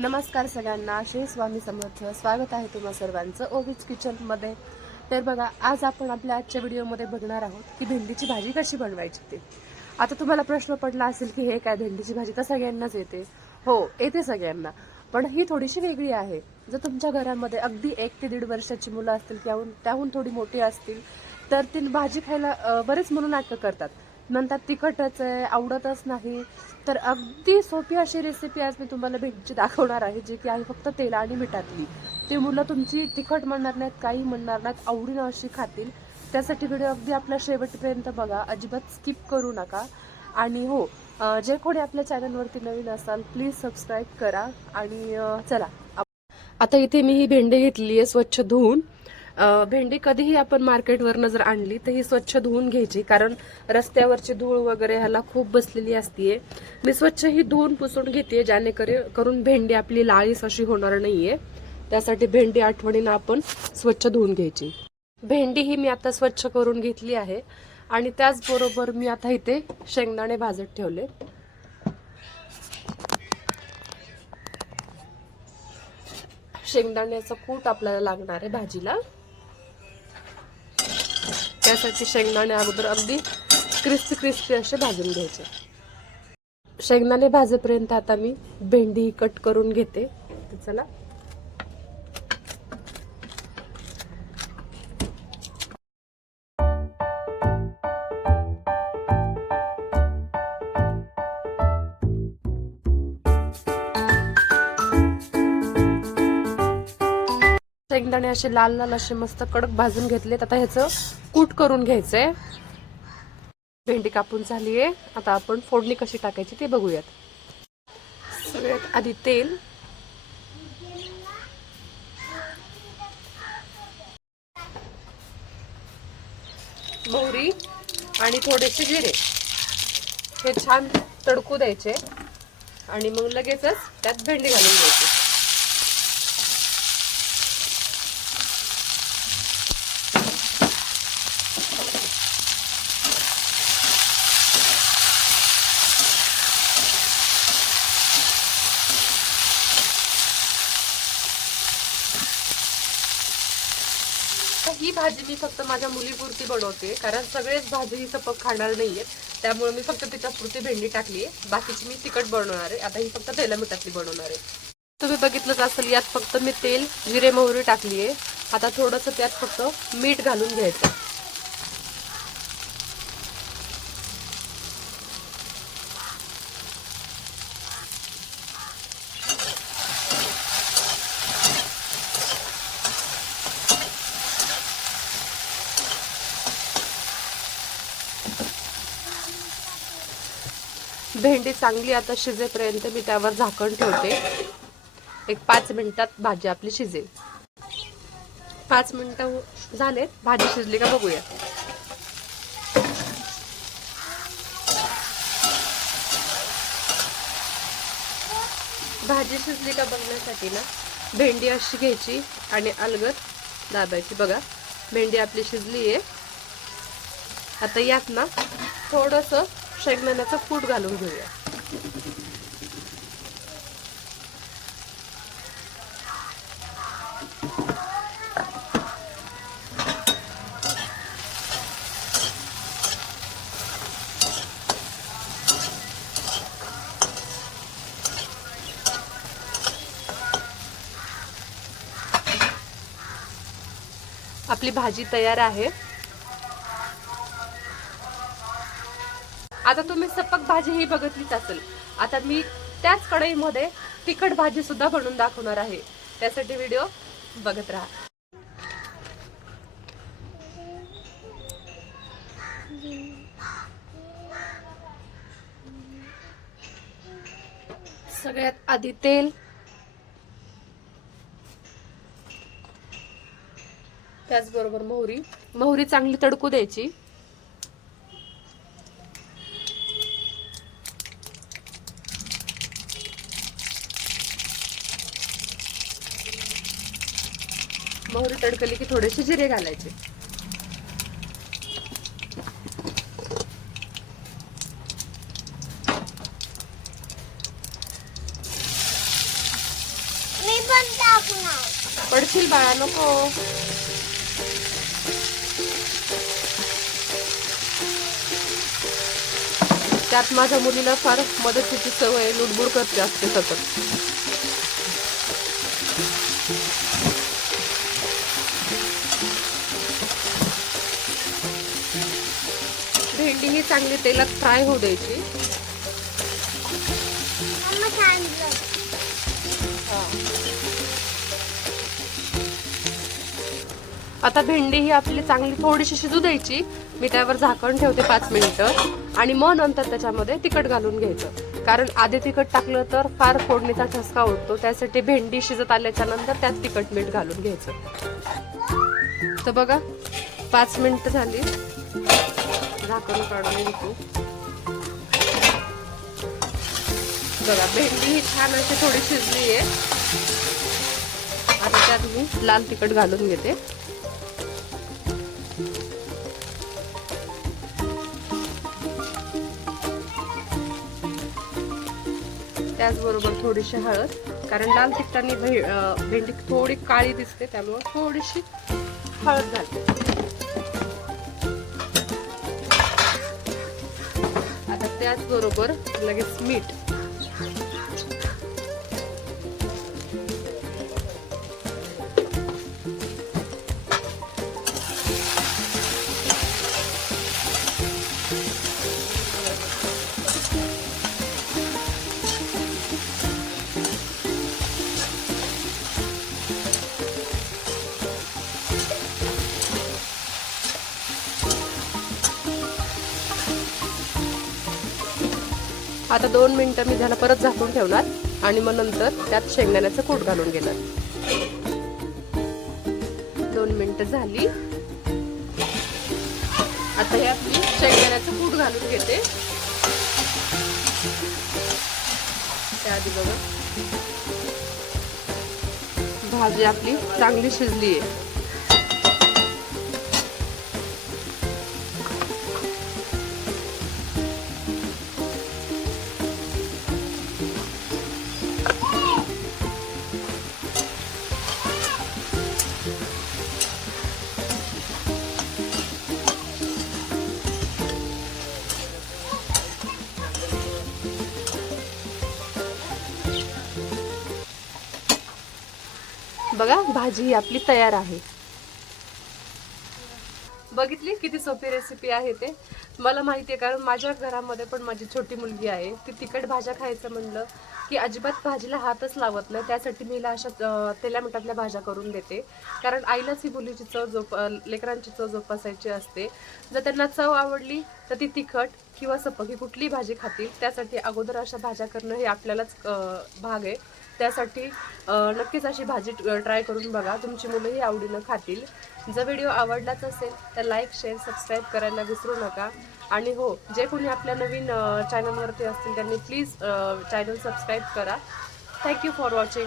नमस्कार सगळ्यांना, श्री स्वामी समर्थ. स्वागत आहे तुम्हा सर्वांचं ओवीज किचनमध्ये. तर बघा, आज आपण आपल्या आजच्या व्हिडिओमध्ये बघणार आहोत की भेंडीची भाजी कशी बनवायची ते. आता तुम्हाला प्रश्न पडला असेल की हे काय, भेंडीची भाजी तर सगळ्यांनाच येते. हो, येते सगळ्यांना, पण ही थोडीशी वेगळी आहे. जर तुमच्या घरामध्ये अगदी 1 ते 1.5 वर्षाची मुलं असतील किंवा त्याहून थोडी मोठी असतील तर ती भाजी खायला बरेच मुलं नाटकं करतात, नंतर तिखटच आहे, आवडतच नाही. तर अगदी सोपी अशी रेसिपी आज मी तुम्हाला भेंडीची दाखवणार आहे, जी की आहे फक्त तेल आणि मिठातली. ती मुलं तुमची तिखट म्हणणार नाहीत, काही म्हणणार नाहीत, आवडीनं अशी खातील. त्यासाठी व्हिडिओ अगदी आपल्या शेवटपर्यंत बघा, अजिबात स्किप करू नका. आणि हो, जे कोणी आपल्या चॅनलवरती नवीन असाल प्लीज सबस्क्राईब करा. आणि चला, आता इथे मी ही भेंडी घेतली आहे स्वच्छ धुवून. भेंडी कधीही आपण मार्केटवरनं जर आणली तर ही स्वच्छ धुवून घ्यायची, कारण रस्त्यावरची धूळ वगैरे ह्याला खूप बसलेली असते. मी स्वच्छ ही धुवून पुसून घेते, करून भेंडी आपली लाळीस अशी होणार नाहीये. त्यासाठी भेंडी आठवणीनं आपण स्वच्छ धुवून घ्यायची. भेंडी ही मी आता स्वच्छ करून घेतली आहे. आणि त्याचबरोबर मी आता इथे शेंगदाणे भाजत ठेवले. शेंगदाण्याचा कूट आपल्याला लागणार आहे भाजीला. त्यासाठी शेंगदाणे अगोदर अगदी क्रिस्पी असे भाजून घ्यायचे. शेंगदाणे भाजेपर्यंत आता मी भेंडी कट करून घेते. चला, शेंगदाणे असे लाल लाल असे मस्त कडक भाजून घेतलेत. आता ह्याचं कूट करून घ्यायचंय. भेंडी कापून झालीये. आता आपण फोडणी कशी टाकायची ते बघूयात. सगळ्यात आधी तेल, मोहरी आणि थोडेसे जिरे हे छान तडकू द्यायचे. आणि मग लगेचच त्यात भेंडी घालून द्यायची. ही भाजी मी फक्त माझ्या मुलीपुरती बनवते, कारण सगळेच भाजी ही सपक खाणार नाहीये. त्यामुळे मी फक्त तिच्यापुरती भेंडी टाकली आहे. बाकीची मी तिखट बनवणार आहे. आता ही फक्त तेला मिठातली बनवणार आहे. तुम्ही बघितलंच असेल, यात फक्त मी तेल, जिरे, मोहरी टाकली आहे. आता थोडंसं त्यात फक्त मीठ घालून घ्यायचं. भेंडी चांगली आता शिजेपर्यंत मी त्यावर झाकण ठेवते. एक 5 मिनिटात भाजी आपली शिजेल. 5 मिनिटं झालेत, भाजी शिजली का बघूया. भाजी शिजली का बघण्यासाठी ना, भेंडी अशी घ्यायची आणि अलगद दाबायची. बघा, भेंडी आपली शिजली आहे. आता यात ना थोडंसं शेंगदाण्याचं कूट घालून घेऊया. आपली भाजी तयार आहे. आता तुम्ही सपक भाजी ही बघितलीच असेल. आता मी त्याच कढईमध्ये तिखट भाजी सुद्धा बनवून दाखवणार आहे. त्यासाठी व्हिडिओ बघत राहा. सगळ्यात आधी तेल, त्याचबरोबर मोहरी चांगली तडकू द्यायची. मोहरी तडकली की थोडेसे जिरे घालायचे. पडशील बाळा, नको. त्यात माझ्या मुलीला फार मदतीची सवय, लुडबुड करते असते सतत. भेंडी ही चांगली तेलात फ्राय होऊ द्यायची. आता भेंडी ही आपली चांगली थोडीशी शिजू द्यायची. मी त्यावर झाकण ठेवते 5 मिनिटं आणि मग नंतर त्याच्यामध्ये तिखट घालून घ्यायचं. कारण आधी तिखट टाकलं तर फार फोडणीचा ठसका उठतो. त्यासाठी भेंडी शिजत आल्याच्या नंतर त्यात तिखट मीठ घालून घ्यायचं. तर बघा 5 मिनिटं झाली, झाकण काढून घेतो. बघा भेंडी ही छान अशी थोडी शिजली आहे. आता त्यात मी लाल तिखट घालून घेते. त्याचबरोबर थोडीशी हळद, कारण लाल तिखटाने भेंडी थोडी काळी दिसते, त्यामुळे थोडीशी हळद घालते. आता त्याचबरोबर लगेच मीठ. आता 2 मिनिटं मी त्याला परत झाकून ठेवणार आणि मग नंतर त्यात शेंगदाण्याचं कूट घालून घेणार. 2 मिनिटं झाली. आता यात मी शेंगदाण्याचं कूट घालून घेते. त्याआधी बघा भाजी आपली चांगली शिजली आहे. बघा भाजी ही आपली तयार आहे. बघितली किती सोपी रेसिपी आहे ते. मला माहिती आहे, कारण माझ्या घरामध्ये पण माझी छोटी मुलगी आहे. ती तिखट भाज्या खायचं म्हणलं की अजिबात भाजीला हातच लावत नाही. त्यासाठी मी हिला अशा तेल्या मिठातल्या भाज्या करून देते. कारण आईलाच ही मुलीची चव लेकरांची चव जोपासायची असते. जर त्यांना चव आवडली तर ती तिखट किंवा सपक ही कुठली भाजी खातील. त्यासाठी अगोदर अशा भाज्या करणं हे आपल्यालाच भाग आहे. त्यासाठी नक्कीच अशी भाजी ट्राय करून बघा, तुमची मुलंही आवडीनं खातील. जर व्हिडिओ आवडलाच असेल तर लाईक, शेअर, सबस्क्राईब करायला विसरू नका. आणि हो, जे कोणी आपल्या नवीन चॅनलवरती असतील त्यांनी प्लीज चॅनल सबस्क्राईब करा. Thank you for watching.